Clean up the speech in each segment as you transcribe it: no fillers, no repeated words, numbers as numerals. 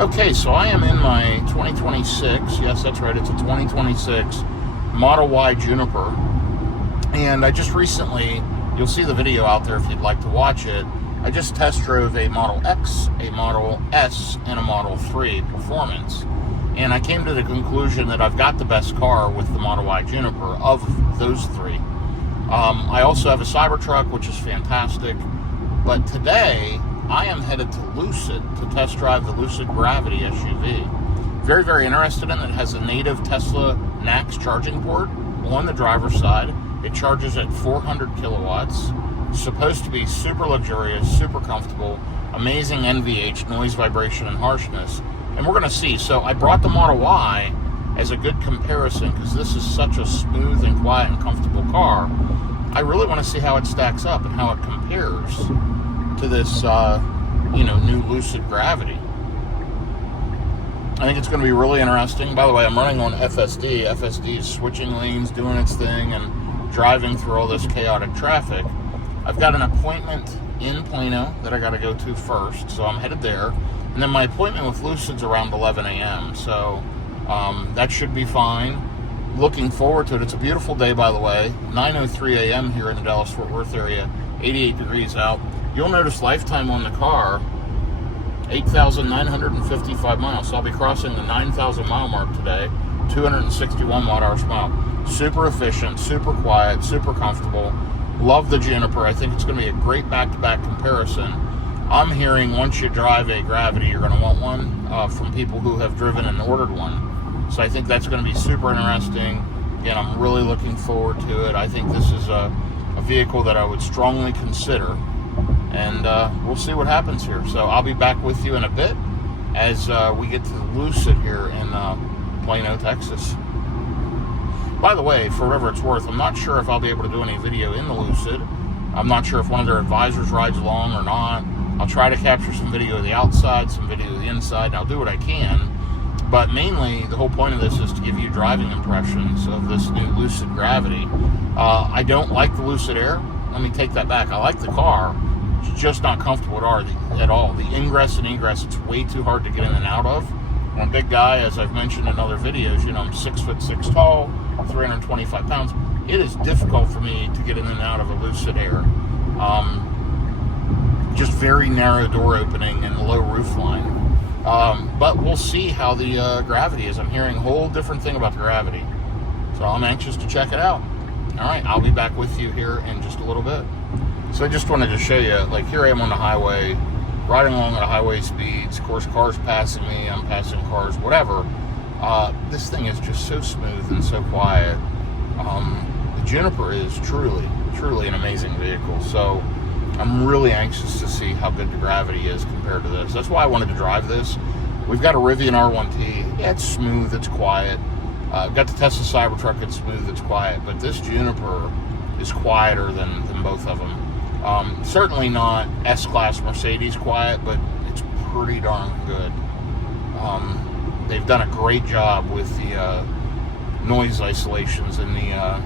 Okay, so I am in my 2026, yes, that's right, it's a 2026 Model Y Juniper. And I just recently, you'll see the video out there if you'd like to watch it, I just test drove a Model X, a Model S, and a Model 3 Performance. And I came to the conclusion that I've got the best car with the Model Y Juniper of those three. I also have a Cybertruck, which is fantastic. But today, I am headed to Lucid to test drive the Lucid Gravity SUV. Very, very interested in it. It has a native Tesla NACS charging port on the driver's side. It charges at 400 kilowatts. It's supposed to be super luxurious, super comfortable, amazing NVH, noise, vibration, and harshness. And we're going to see. So I brought the Model Y as a good comparison because this is such a smooth and quiet and comfortable car. I really want to see how it stacks up and how it compares to this, new Lucid Gravity. I think it's going to be really interesting. By the way, I'm running on FSD. FSD is switching lanes, doing its thing, and driving through all this chaotic traffic. I've got an appointment in Plano that I got to go to first, so I'm headed there. And then my appointment with Lucid's around 11 a.m., so that should be fine. Looking forward to it. It's a beautiful day, by the way. 9:03 a.m. here in the Dallas-Fort Worth area. 88 degrees out. You'll notice lifetime on the car, 8,955 miles. So I'll be crossing the 9,000 mile mark today. 261 watt-hours per mile. Super efficient, super quiet, super comfortable. Love the Juniper. I think it's going to be a great back-to-back comparison. I'm hearing once you drive a Gravity, you're going to want one from people who have driven and ordered one. So I think that's going to be super interesting. Again, I'm really looking forward to it. I think this is a vehicle that I would strongly consider. And we'll see what happens here. So I'll be back with you in a bit as we get to Lucid here in Plano, Texas. By the way, for whatever it's worth, I'm not sure if I'll be able to do any video in the Lucid. I'm not sure if one of their advisors rides along or not. I'll try to capture some video of the outside, some video of the inside, and I'll do what I can. But mainly, the whole point of this is to give you driving impressions of this new Lucid Gravity. I don't like the Lucid Air. Let me take that back. I like the car. It's just not comfortable at all. The ingress and egress, it's way too hard to get in and out of. I'm a big guy, as I've mentioned in other videos. I'm 6'6" tall, 325 pounds. It is difficult for me to get in and out of a Lucid Air. Just very narrow door opening and low roof line. But we'll see how the Gravity is. I'm hearing a whole different thing about the Gravity. So I'm anxious to check it out. All right, I'll be back with you here in just a little bit. So I just wanted to show you, here I am on the highway, riding along at highway speeds. Of course, cars passing me, I'm passing cars, whatever. This thing is just so smooth and so quiet. The Juniper is truly, truly an amazing vehicle. So I'm really anxious to see how good the Gravity is compared to this. That's why I wanted to drive this. We've got a Rivian R1T. Yeah, it's smooth, it's quiet. I've got the Tesla Cybertruck, it's smooth, it's quiet. But this Juniper is quieter than both of them. Certainly not S-Class Mercedes quiet, but it's pretty darn good. They've done a great job with the noise isolations in the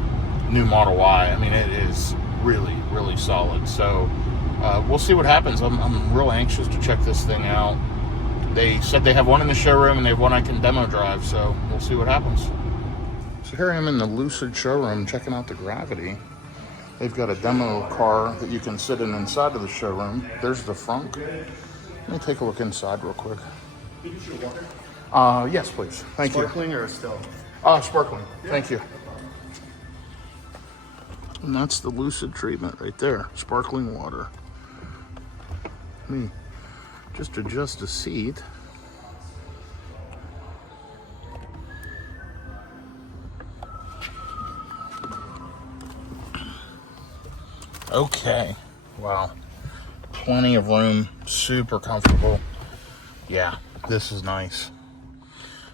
new Model Y. I mean, it is really, really solid. So we'll see what happens. I'm real anxious to check this thing out. They said they have one in the showroom and they have one I can demo drive, so we'll see what happens. So here I am in the Lucid showroom checking out the Gravity. They've got a demo car that you can sit in inside of the showroom. There's the front. Let me take a look inside real quick. Yes, please. Thank you. Sparkling or still? Sparkling. Yeah. Thank you. And that's the Lucid treatment right there. Sparkling water. Let me just adjust the seat. Okay. Wow. Plenty of room. Super comfortable. Yeah, this is nice.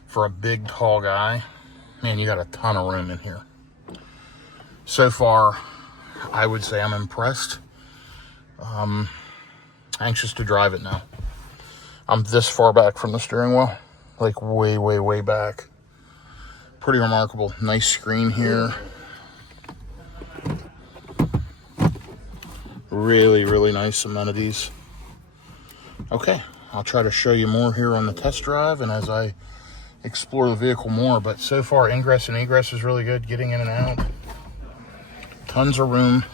For a big, tall guy, man, you got a ton of room in here. So far, I would say I'm impressed. Anxious to drive it now. I'm this far back from the steering wheel, like way, way, way back. Pretty remarkable. Nice screen here. Really, really nice amenities. Okay, I'll try to show you more here on the test drive and as I explore the vehicle more. But so far, ingress and egress is really good, getting in and out. Tons of room.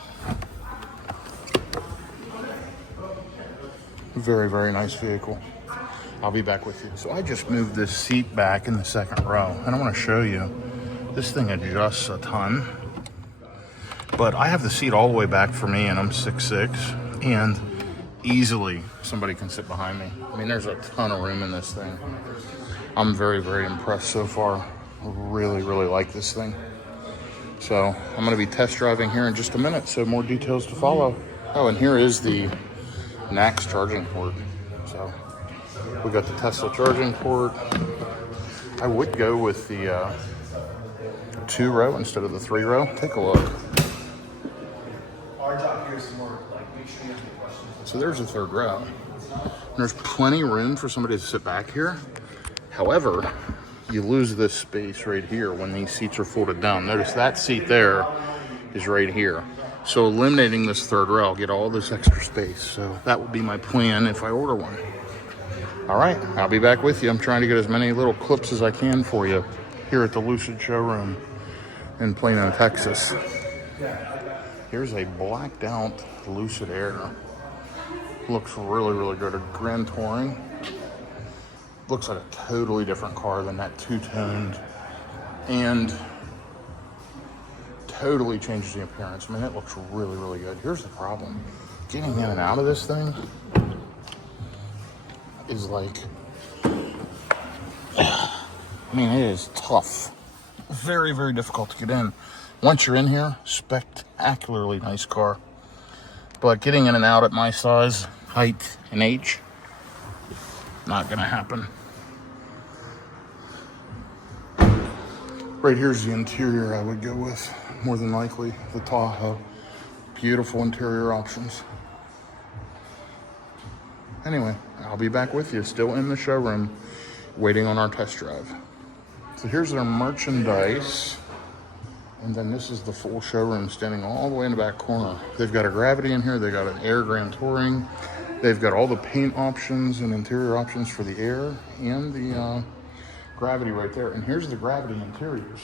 Very, very nice vehicle. I'll be back with you. So I just moved this seat back in the second row, and I want to show you. This thing adjusts a ton, but I have the seat all the way back for me, and I'm 6'6", and easily somebody can sit behind me. I mean, there's a ton of room in this thing. I'm very, very impressed so far. Really, really like this thing. So I'm going to be test driving here in just a minute, so more details to follow. Oh, and here is the NACS charging port. So we got the Tesla charging port. I would go with the 2-row instead of the 3-row. Take a look. Our job here is to more make sure you have any questions. So there's the 3rd row. There's plenty of room for somebody to sit back here. However, you lose this space right here when these seats are folded down. Notice that seat there is right here. So eliminating this 3rd row, I'll get all this extra space. So that would be my plan if I order one. All right, I'll be back with you. I'm trying to get as many little clips as I can for you here at the Lucid showroom in Plano, Texas. Here's a blacked out Lucid Air. Looks really, really good. A Grand Touring. Looks like a totally different car than that two-toned, and totally changes the appearance. I mean, it looks really, really good. Here's the problem. Getting in and out of this thing is like, I mean, it is tough. Very, very difficult to get in. Once you're in here, spectacularly nice car. But getting in and out at my size, height, and age, not gonna happen. Right here's the interior I would go with, more than likely, the Tahoe. Beautiful interior options. Anyway, I'll be back with you, still in the showroom, waiting on our test drive. So here's their merchandise. And then this is the full showroom standing all the way in the back corner. They've got a Gravity in here. They've got an Air Grand Touring. They've got all the paint options and interior options for the Air and the Gravity right there. And here's the Gravity interiors.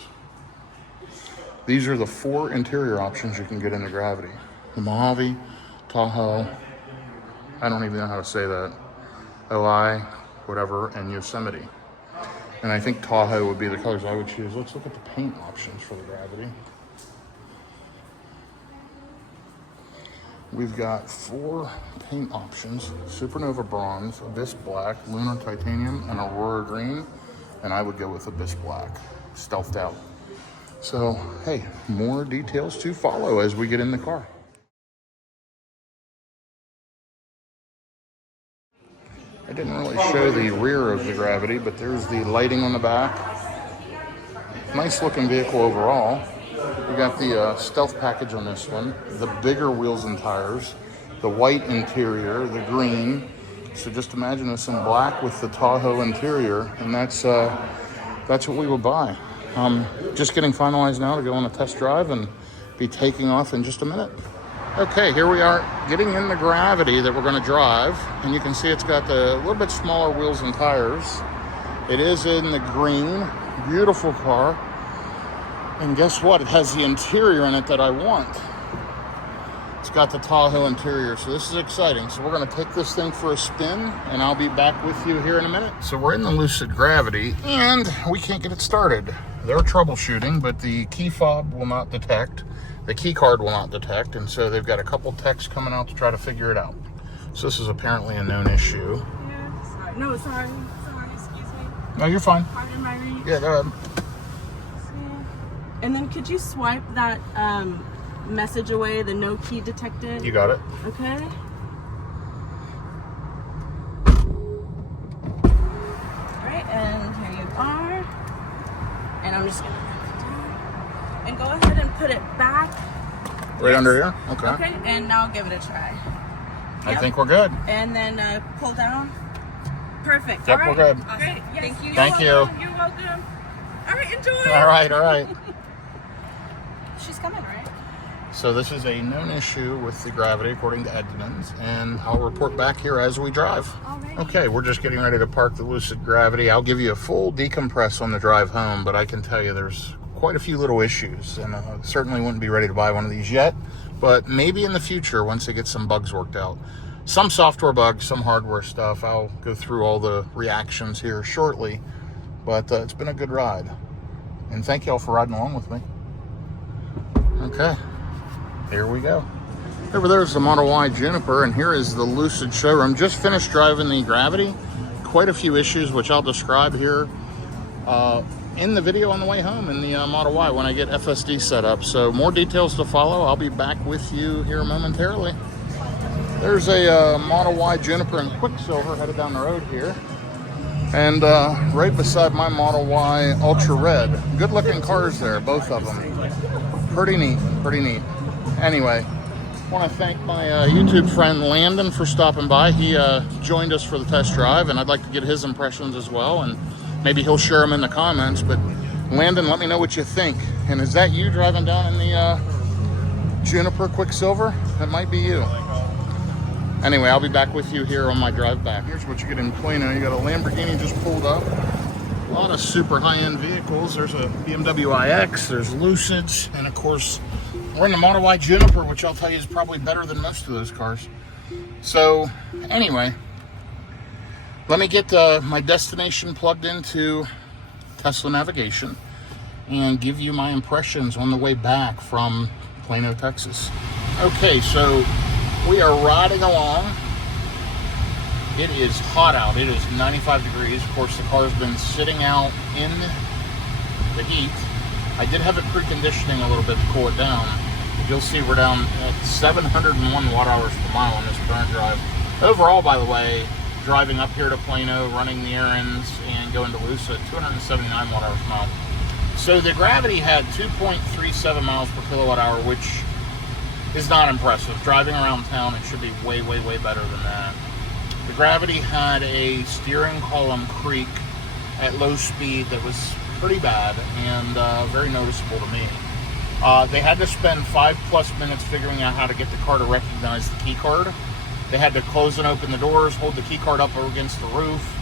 These are the 4 interior options you can get in the Gravity. The Mojave, Tahoe, I don't even know how to say that, OI, whatever, and Yosemite. And I think Tahoe would be the colors I would choose. Let's look at the paint options for the Gravity. We've got 4 paint options: Supernova Bronze, Abyss Black, Lunar Titanium, and Aurora Green. And I would go with Abyss Black, stealthed out. So, hey, more details to follow as we get in the car. I didn't really show the rear of the Gravity, but there's the lighting on the back. Nice looking vehicle overall. We got the stealth package on this one, the bigger wheels and tires, the white interior, the green. So just imagine this in black with the Tahoe interior, and that's what we will buy. Just getting finalized now to go on a test drive and be taking off in just a minute. Okay, here we are getting in the Gravity that we're going to drive, and you can see it's got the little bit smaller wheels and tires. It is in the green, beautiful car, and guess what? It has the interior in it that I want. It's got the Tahoe interior, so this is exciting. So we're going to take this thing for a spin, and I'll be back with you here in a minute. So we're in the Lucid Gravity, and we can't get it started. They're troubleshooting, but the key fob will not detect. The key card will not detect, and so they've got a couple techs coming out to try to figure it out. So this is apparently a known issue. Yeah, sorry. No, sorry, excuse me. No, you're fine. Pardon my reach. Yeah, go ahead. And then could you swipe that message away, the no key detected? You got it. Okay. Alright, and here you are. And I'm just gonna put it down. And go ahead and put it back. Right under here? Okay. Okay, and now give it a try. I think we're good. And then pull down. Perfect. Yep, all right. we're good. Awesome. Great. Yes. Thank you. You're welcome. All right, enjoy. All right. She's coming, right? So this is a known issue with the Gravity, according to Edmunds, and I'll report back here as we drive. Alrighty. Okay, we're just getting ready to park the Lucid Gravity. I'll give you a full decompress on the drive home, but I can tell you there's quite a few little issues, and certainly wouldn't be ready to buy one of these yet, but maybe in the future once they get some bugs worked out. Some software bugs, some hardware stuff. I'll go through all the reactions here shortly, but it's been a good ride. And thank you all for riding along with me. Okay, here we go. Over there's the Model Y Juniper, and here is the Lucid showroom. Just finished driving the Gravity. Quite a few issues, which I'll describe here in the video on the way home in the Model Y when I get FSD set up. So more details to follow. I'll be back with you here momentarily. There's a Model Y Juniper in Quicksilver headed down the road here. And right beside my Model Y Ultra Red. Good looking cars there, both of them. Pretty neat, pretty neat. Anyway, I want to thank my YouTube friend Landon for stopping by. He joined us for the test drive, and I'd like to get his impressions as well, and maybe he'll share them in the comments. But Landon, let me know what you think. And is that you driving down in the Juniper Quicksilver? That might be you. Anyway, I'll be back with you here on my drive back. Here's what you get in Plano. You got a Lamborghini just pulled up. A lot of super high-end vehicles. There's a BMW iX, there's Lucids, and of course, we're in the Model Y Juniper, which I'll tell you is probably better than most of those cars. So, anyway, let me get my destination plugged into Tesla navigation and give you my impressions on the way back from Plano, Texas. Okay, so we are riding along. It is hot out. It is 95 degrees. Of course, the car's been sitting out in the heat. I did have it preconditioning a little bit to cool it down. You'll see we're down at 701 watt hours per mile on this current drive. Overall, by the way, driving up here to Plano, running the errands, and going to Lucid, 279 watt hours per mile. So the Gravity had 2.37 miles per kilowatt hour, which is not impressive. Driving around town, it should be way, way, way better than that. The Gravity had a steering column creak at low speed that was pretty bad and very noticeable to me. They had to spend 5+ minutes figuring out how to get the car to recognize the key card. They had to close and open the doors, hold the key card up against the roof,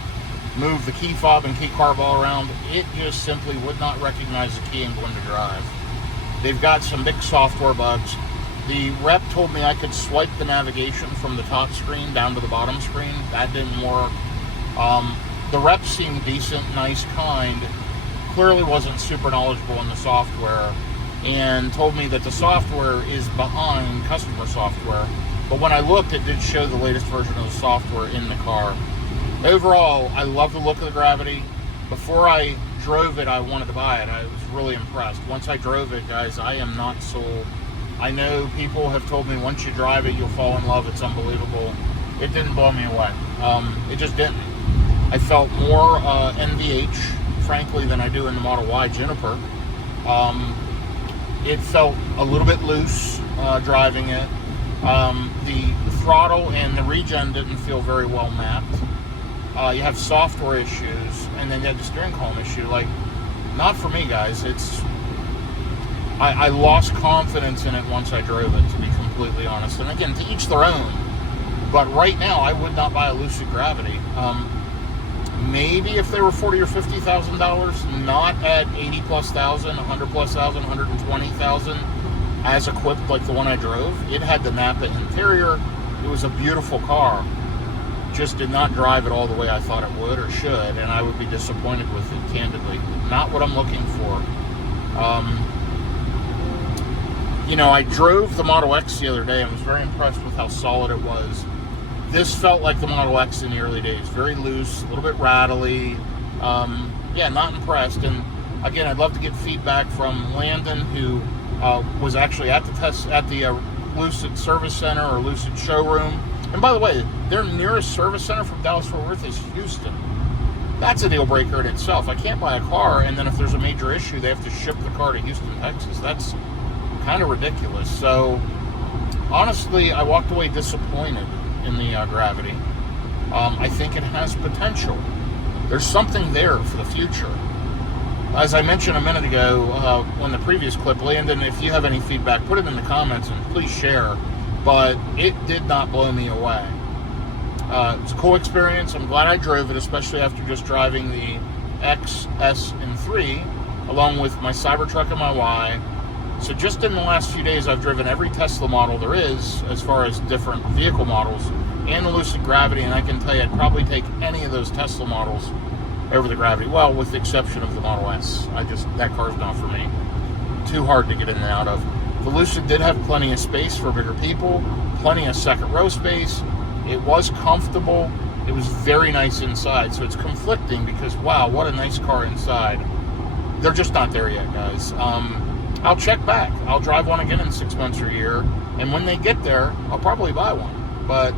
move the key fob and key card ball around. It just simply would not recognize the key and go into drive. They've got some big software bugs. The rep told me I could swipe the navigation from the top screen down to the bottom screen. That didn't work. The rep seemed decent, nice, kind. Clearly wasn't super knowledgeable in the software, and told me that the software is behind customer software. But when I looked, it did show the latest version of the software in the car. Overall, I love the look of the Gravity. Before I drove it, I wanted to buy it. I was really impressed. Once I drove it, guys, I am not sold. I know people have told me once you drive it, you'll fall in love. It's unbelievable. It didn't blow me away. It just didn't. I felt more NVH, frankly, than I do in the Model Y Juniper. It felt a little bit loose driving it. The throttle and the regen didn't feel very well mapped. You have software issues, and then you have the steering column issue. Like, not for me, guys. I lost confidence in it once I drove it, to be completely honest. And again, to each their own. But right now, I would not buy a Lucid Gravity. Maybe if they were $40,000 or $50,000, not at 80+ thousand, 100+ thousand, 120,000, as equipped like the one I drove. It had the Napa interior. It was a beautiful car. Just did not drive it all the way I thought it would or should, and I would be disappointed with it, candidly. Not what I'm looking for. You know, I drove the Model X the other day and was very impressed with how solid it was. This felt like the Model X in the early days. Very loose, a little bit rattly. Yeah, not impressed. And again, I'd love to get feedback from Landon, who was actually at the Lucid Service Center or Lucid Showroom. And by the way, their nearest service center from Dallas-Fort Worth is Houston. That's a deal breaker in itself. I can't buy a car, and then if there's a major issue, they have to ship the car to Houston, Texas. That's kind of ridiculous. So, honestly, I walked away disappointed in the Gravity. I think it has potential. There's something there for the future. as I mentioned a minute ago when the previous clip, Landon, if you have any feedback, put it in the comments and please share. But it did not blow me away. It's a cool experience. I'm glad I drove it, especially after just driving the X, S, and 3, along with my Cybertruck and my Y. So just in the last few days, I've driven every Tesla model there is, as far as different vehicle models, and the Lucid Gravity, and I can tell you I'd probably take any of those Tesla models over the Gravity. Well, with the exception of the Model S. That car's not for me. Too hard to get in and out of. The Lucid did have plenty of space for bigger people, plenty of second row space. It was comfortable. It was very nice inside. So it's conflicting because, wow, what a nice car inside. They're just not there yet, guys. I'll check back. I'll drive one again in 6 months or a year. And when they get there, I'll probably buy one. But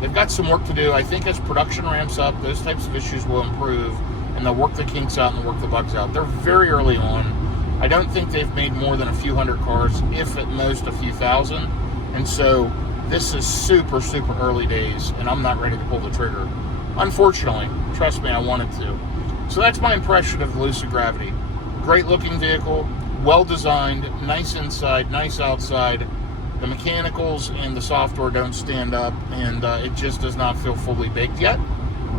they've got some work to do. I think as production ramps up, those types of issues will improve. And they'll work the kinks out and they'll work the bugs out. They're very early on. I don't think they've made more than a few hundred cars, if at most a few thousand. And so this is super, super early days, and I'm not ready to pull the trigger. Unfortunately, trust me, I wanted to. So that's my impression of the Lucid Gravity. Great looking vehicle, well designed, nice inside, nice outside. The mechanicals and the software don't stand up, and it just does not feel fully baked yet.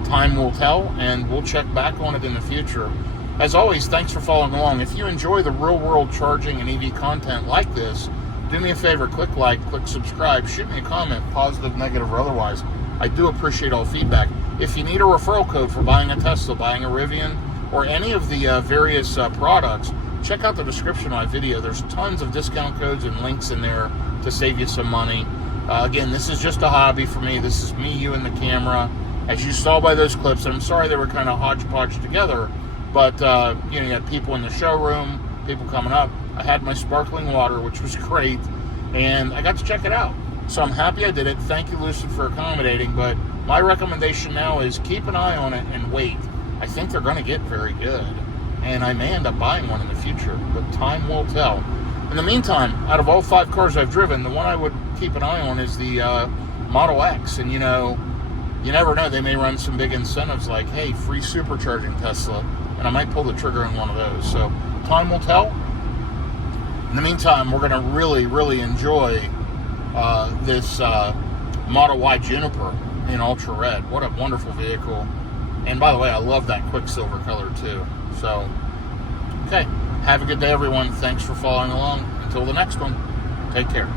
Time will tell, and we'll check back on it in the future. As always, thanks for following along. If you enjoy the real-world charging and EV content like this, do me a favor, click like, click subscribe, shoot me a comment, positive, negative, or otherwise. I do appreciate all feedback. If you need a referral code for buying a Tesla, buying a Rivian, or any of the various products, check out the description of my video. There's tons of discount codes and links in there to save you some money. Again, this is just a hobby for me. This is me, you, and the camera. As you saw by those clips, and I'm sorry they were kind of hodgepodge together, but you had people in the showroom, people coming up. I had my sparkling water, which was great, and I got to check it out. So I'm happy I did it. Thank you, Lucid, for accommodating, but my recommendation now is keep an eye on it and wait. I think they're going to get very good, and I may end up buying one in the future, but time will tell. In the meantime, out of all 5 cars I've driven, the one I would keep an eye on is the Model X, and you never know, they may run some big incentives like, hey, free supercharging Tesla, and I might pull the trigger on one of those. So time will tell. In the meantime, we're going to really, really enjoy this Model Y Juniper in Ultra Red. What a wonderful vehicle. And by the way, I love that Quicksilver color too. So, okay. Have a good day, everyone. Thanks for following along. Until the next one, take care.